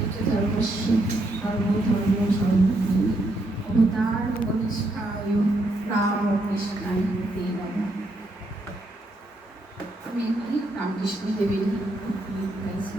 सर्वस्य सर्वधर्म सर्वभूमि अवतार उपनिष्ठाय রামকৃষ্ণায় তে নমঃ আমি রামকৃষ্ণ দেবের গাইছি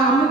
Ram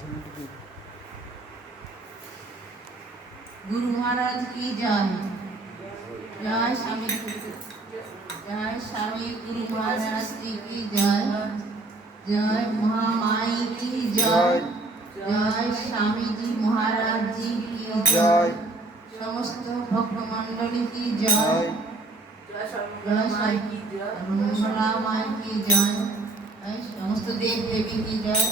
ধুলবি গুরু মহারাজ কি জয় জয় স্বামী জয় স্বামী গুরু মহারাজ কি জয় জয় মহামাই কি জয় জয় স্বামীজি মহারাজ জি কি জয় সমস্ত ভক্তমণ্ডলী কি জয় জয় স্বামী কি জয় সমস্ত দেব দেবী কি জয়